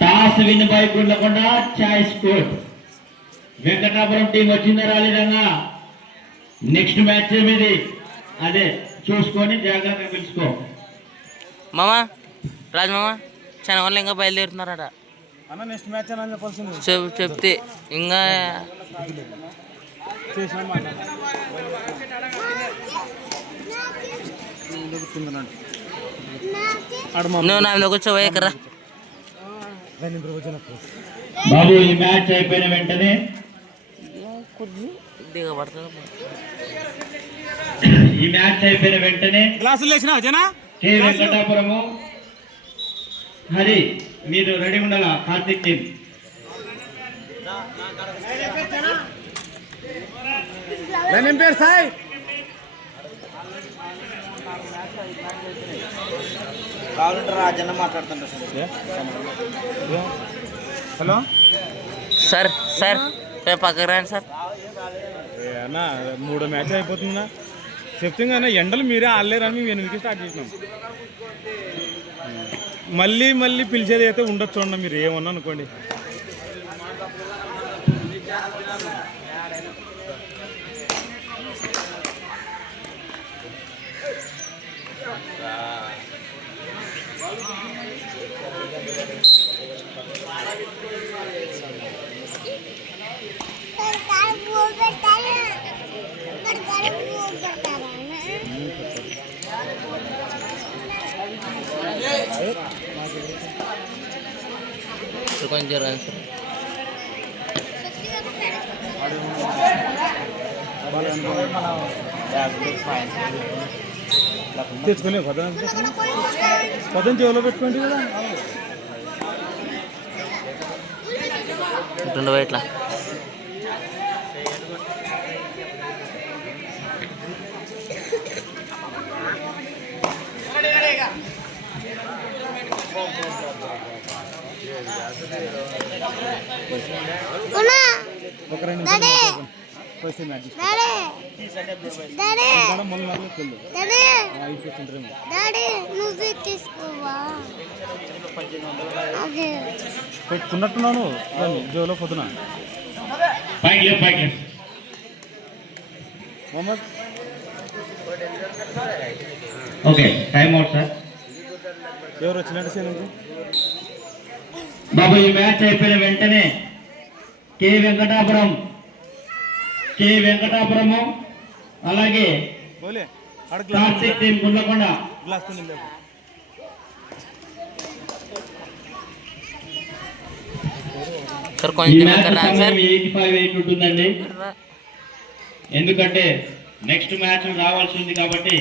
Toss win by Gundlakonda choice court. Venkatapuram team వచ్చిందా రాలేదన్నా? Next match మీది అదే చూసుకొని జాగ్రత్తగా పిలుచుకో. మామా రాజు మామ చాలా వాళ్ళు ఇంకా బయలుదేరుతున్నారట అన్న. నెక్స్ట్ మ్యాచ్ అని చెప్పాల్సింది చెప్తే ఇంకా నువ్వు నా మీద కూర్చోవా ఎక్కరా బాబు. ఈ మ్యాచ్ అయిపోయిన వెంటనే గ్లాసులు లేచిన జనా కే వెంకటాపురము హరి మీరు రెడీ ఉండాలా? కార్తీక్ టీం పేరు సాయి. రాజన్న మాట్లాడుతుంటా. హలో సార్ సార్ రేపు పక్కకు రండి సార్. అన్న 3వ మ్యాచ్ అయిపోతుందా చెప్తే కానీ ఎండలు మీరే ఆడలేరని మేము 8కి స్టార్ట్ చేసినాం. మళ్ళీ మళ్ళీ పిలిచేది అయితే ఉండొచ్చు చూడండి. మీరు ఏమన్నా అనుకోండి. కొంచెం రండి సార్. తెచ్చుకోలే పదం చెవులో పెట్టుకోండి కదా. ఉంటుండవా ఇట్లా పెట్టుకున్నట్టున్నాను జోలో పొద్దున. Okay time out sir. ఎవరు వచ్చినట్టు సేన బాబు. ఈ మ్యాచ్ అయిపోయిన వెంటనే కే వెంకటాపురము అలాగే కార్తీక్ టీం గుండ్లకొండ ఈ మ్యాచ్ సమయం 85 ఉంటుందండి. ఎందుకంటే నెక్స్ట్ మ్యాచ్ రావాల్సింది కాబట్టి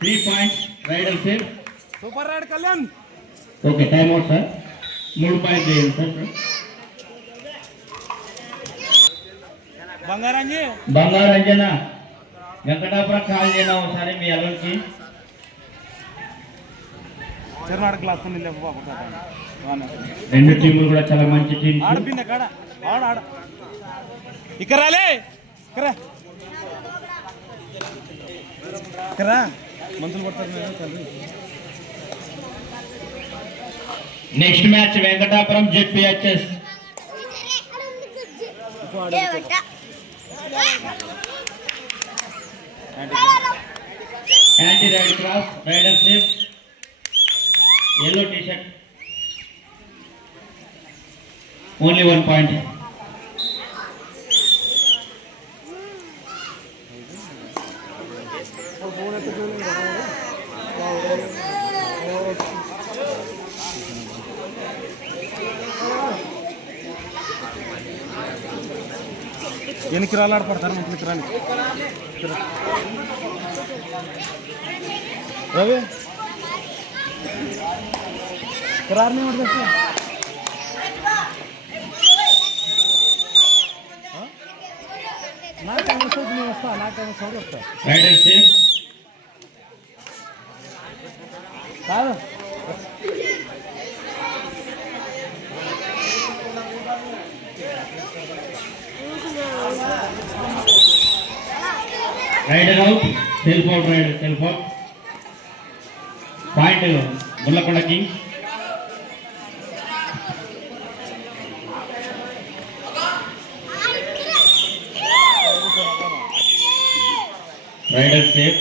3 points rider safe. Super ride Kalyan. Okay time out sir. 3 పాయింట్ చేయండి సార్. బంగారంజన వెంకటాపురం కాల్ చేయనా ఒకసారి మీ అల్లుడికి. రెండు టీములు కూడా చాలా మంచి టీం. ఇక్కడ రాలే మందులు పడతారు. Next match Venkatapuram ZPHS. Anti raid cross raider safe yellow t-shirt. Only 1 point. వెనక్కి రాలాడు పడతారు మంచి రాని రవి करार नहीं उठ सकते ना टाइम से नहीं वस्ता ना टाइम छोड़ वस्ता राइडर सेफ काय raider out self out raider self out point Gullakonda kings. Raider safe.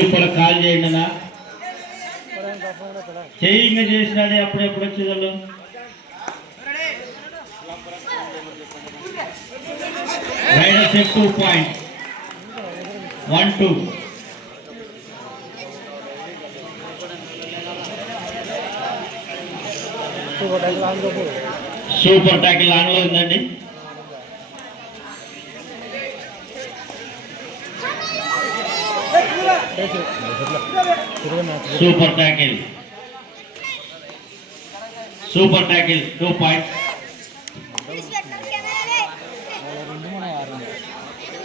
రూపాయలు కాల్ చేయండి అన్న. చెయ్యి ఇంకా చేసినాడే అప్పుడెప్పుడు వచ్చేదాళ్ళు. Raider safe 2 point 1-2. Super tackle on లో ఉందండి. Super tackle 2 points.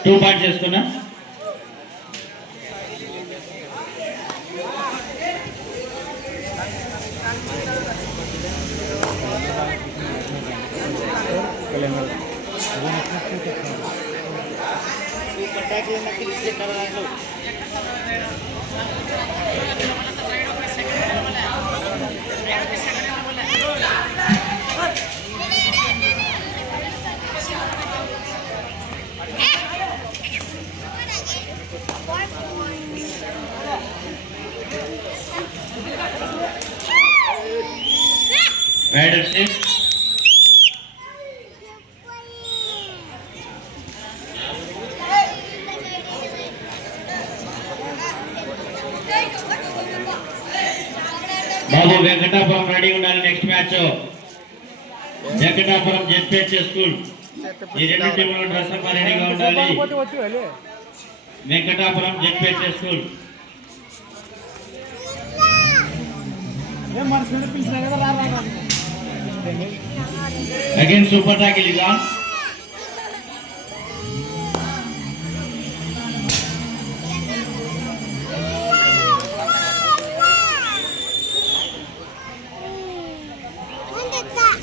2 పాయింట్స్ చేసుకున్నా. Riders safe. బాబు వెంకటాపురం రెడీ ఉండాలి. Next match Venkatapuram ZPH school. ఈ రెండు టీములు డ్రెస్ రెడీగా ఉండాలి. Venkatapuram ZPH school. Again super tackle is on.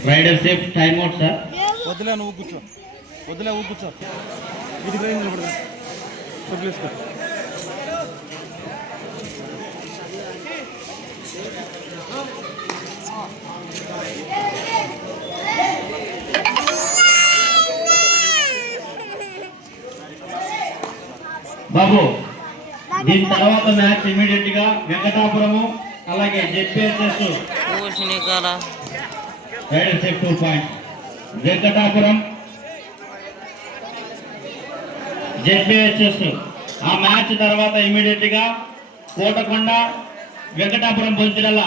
Rider safe, time out sir. వదిలే నువ్వు కూర్చో. ఇది కూడా నిలబడదా. వదిలేసుకో. బాబు దీని తర్వాత మ్యాచ్ ఇమీడియట్ గా వెంకటాపురము అలాగే జెడ్పీహెచ్ఎస్. రైడర్ సేఫ్ 2 పాయింట్స్. వెంకటాపురం జెడ్పీహెచ్ఎస్. ఆ మ్యాచ్ తర్వాత ఇమీడియట్ గా కోటకొండ వెంకటాపురం బొంతిరల.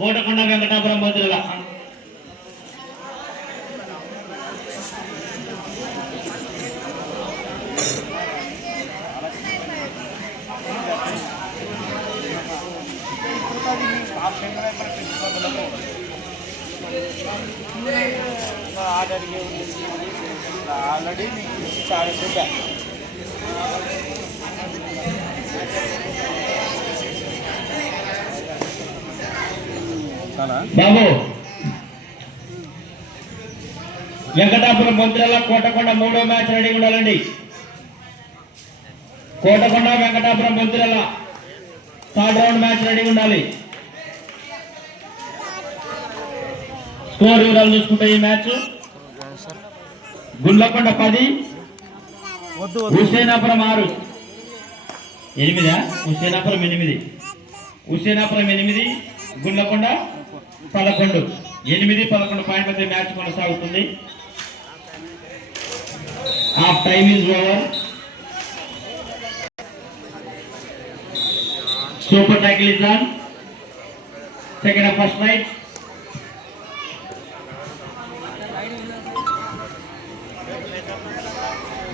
కోటకొండ వెంకటాపురం బొంతిరల. ఆల్రెడీ చాలా చెప్పా. బాబు వెంకటాపురం బొంతిరల కోటకొండ 3వ మ్యాచ్ రెడీ ఉండాలండి. Kotakonda Venkatapuram Bonthirala 3rd round match ready ఉండాలి. స్కోర్ వివరాలు చూసుకుంటే ఈ మ్యాచ్ గుండ్లకొండ 10, హుసేనాపురం 6. 8 హుసేనాపురం 8, హుసేనాపురం 8, గుండ్లకొండ 11. 8-11 పాయింట్ మధ్య మ్యాచ్ కొనసాగుతుంది. Half time is over. Super tackle is on. Second half first right.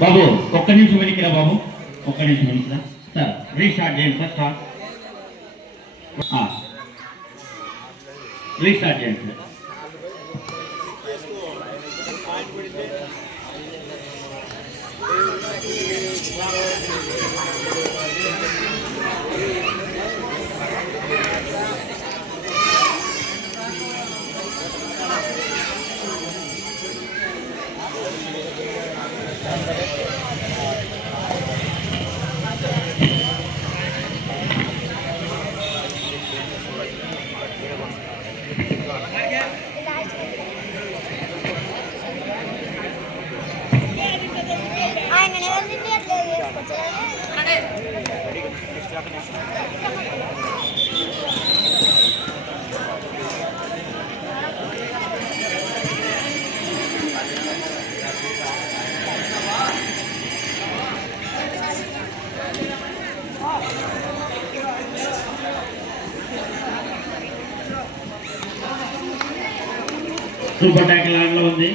బాబు ఒక్క నిమిషం వెనక్కిరా బాబు, ఒక్క నిమిషం వెనక్కిరా సార్. రీస్టార్ట్ చేయండి సార్. రీస్టార్ట్ చేయండి సార్. సూపర్ ట్యాకిల్ ఆటలో ఉంది.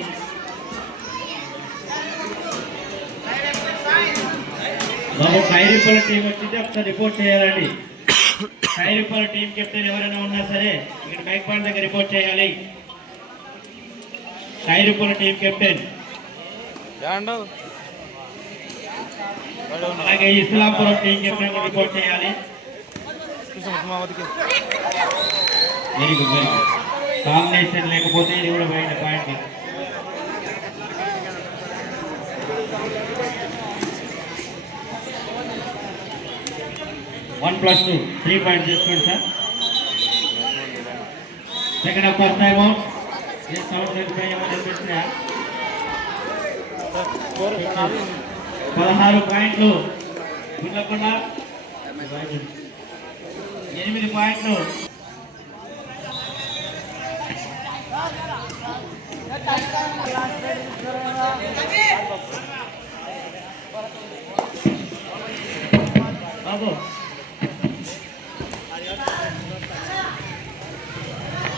బాబు ఖైరీపల్లి టీం వచ్చింది, ఒకసారి రిపోర్ట్ చేయాలండి. ఖైరీపల్లి టీం కెప్టెన్ ఎవరైనా ఉన్నా సరే ఇక్కడ మైక్ పాయింట్ దగ్గర రిపోర్ట్ చేయాలి. ఖైరీపల్లి టీం కెప్టెన్, అలాగే ఇస్లాంపురం టీం కెప్టెన్ రిపోర్ట్ చేయాలి. Very good, very good. Combination లేకపోతే ఇది కూడా పోయిన పాయింట్. వన్ ప్లస్ 2 3 పాయింట్స్ చేసుకోండి sir. Second half first time out. ఏ సౌండ్ చెప్పినా 16 పాయింట్లు గుండ్లకొండ, 8 పాయింట్లు బాబు.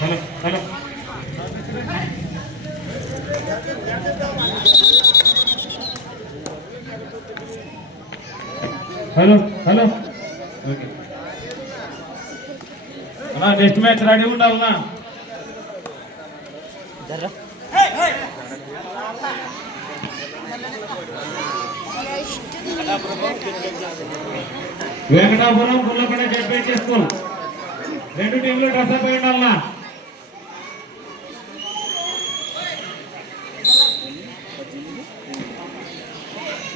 Hello hello hello hello okay అన్నా, నెక్స్ట్ మ్యాచ్ రెడీ ఉండాలన్నా. వెంకటాపురం గుల్లపడ జడ్పీటీ స్కూల్ 2 టీంలు డ్రెస్ అప్ అయి ఉండాలన్నా.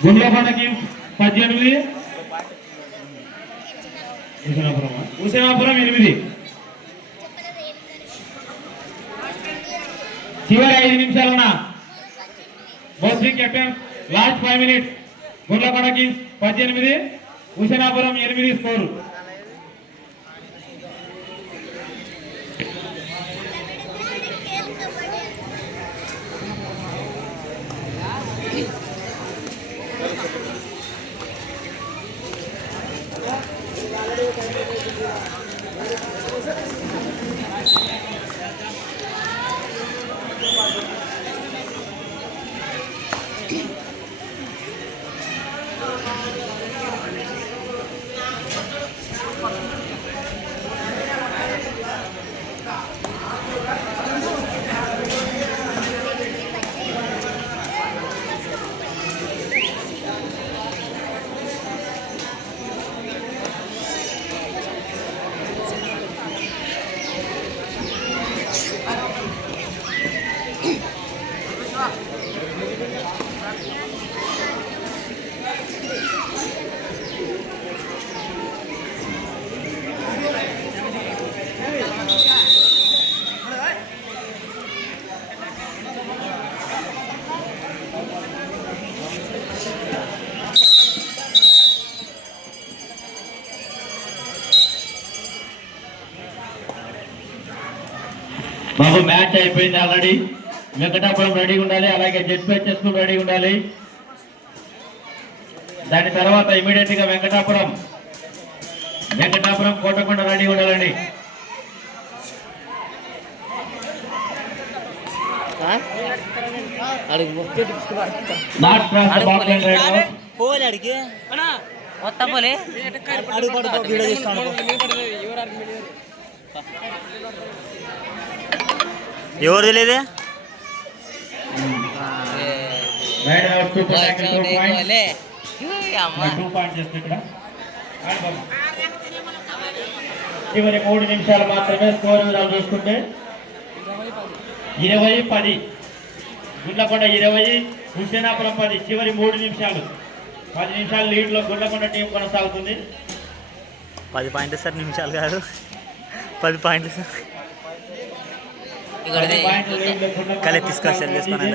గుండ్లపడకి 18, హుసేనాపురం 8. చివరి 5 నిమిషాలన్నా. బౌసింగ్ కెప్టెన్, లాస్ట్ 5 minutes. గుండ్లపడకి 18, హుసేనాపురం 8 స్కోరు. బాబు మ్యాచ్ అయిపోయింది ఆల్రెడీ. వెంకటాపురం రెడీగా ఉండాలి, అలాగే జెడ్పీహెచ్ స్కూల్ రెడీగా ఉండాలి. దాని తర్వాత ఇమీడియట్ గా వెంకటాపురం కోటకొండ రెడీగా ఉండాలండి. Not cross the box line right out. పోలే అడిగి మొత్తం పోలే ఎవరు తెలియదు. Right out 2 points. 2 పాయింట్స్ చేస్తే ఇక్కడ చివరి 3 నిమిషాలు మాత్రమే. స్కోర్ విధాలు చూసుకుంటే 20-10. గుండ్లకొండ 20, హుసేనాపురం 10. చివరి 3 నిమిషాలు. 10 నిమిషాల లీడ్ లో గుండ్లకొండ టీం కొనసాగుతుంది. 10 పాయింట్లు సార్, నిమిషాలు కాదు, 10 పాయింట్లు సార్. కలే తీసుకొని సెల్ చేసుకొని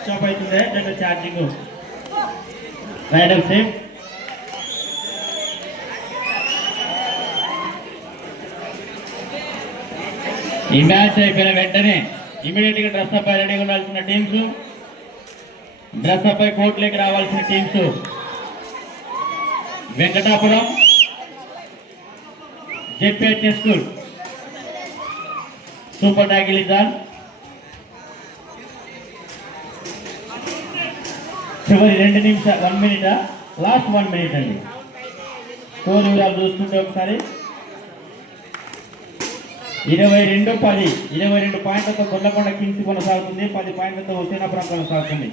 స్టాప్ అవుతుంది. Charging right of safe. ఈ మ్యాచ్ అయిపోయిన వెంటనే ఇమీడియట్ గా డ్రెస్ అప్ రెడీగా ఉండాల్సిన టీమ్స్, డ్రెస్ అప్ కోర్టులోకి రావాల్సిన teams Venkatapuram ZPH school super tackle is on చివరి 2 నిమిషాలు 1 మినిట్ లాస్ట్ 1 మినిట్ అండి. స్కోర్ వివరాలు చూసుకుంటే ఒకసారి 22-10 22 పాయింట్లతో గొల్లకొండ కింగ్స్ కొనసాగుతుంది, 10 పాయింట్లతో హుసేనాపురం కొనసాగుతుంది.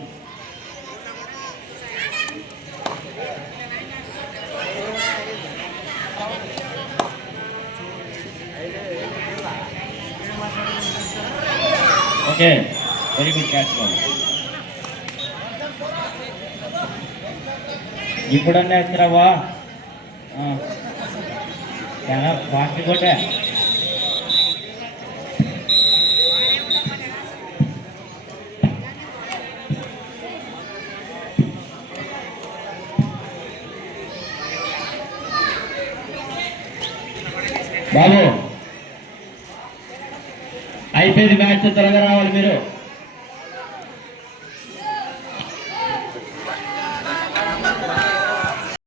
Okay, very good catch ball. ఇప్పుడన్నా వేస్తున్నావా? చాలా ఫాస్ట్ కొట్టా. బాబు అయిపోయింది మ్యాచ్, త్వరగా రావాలి మీరు.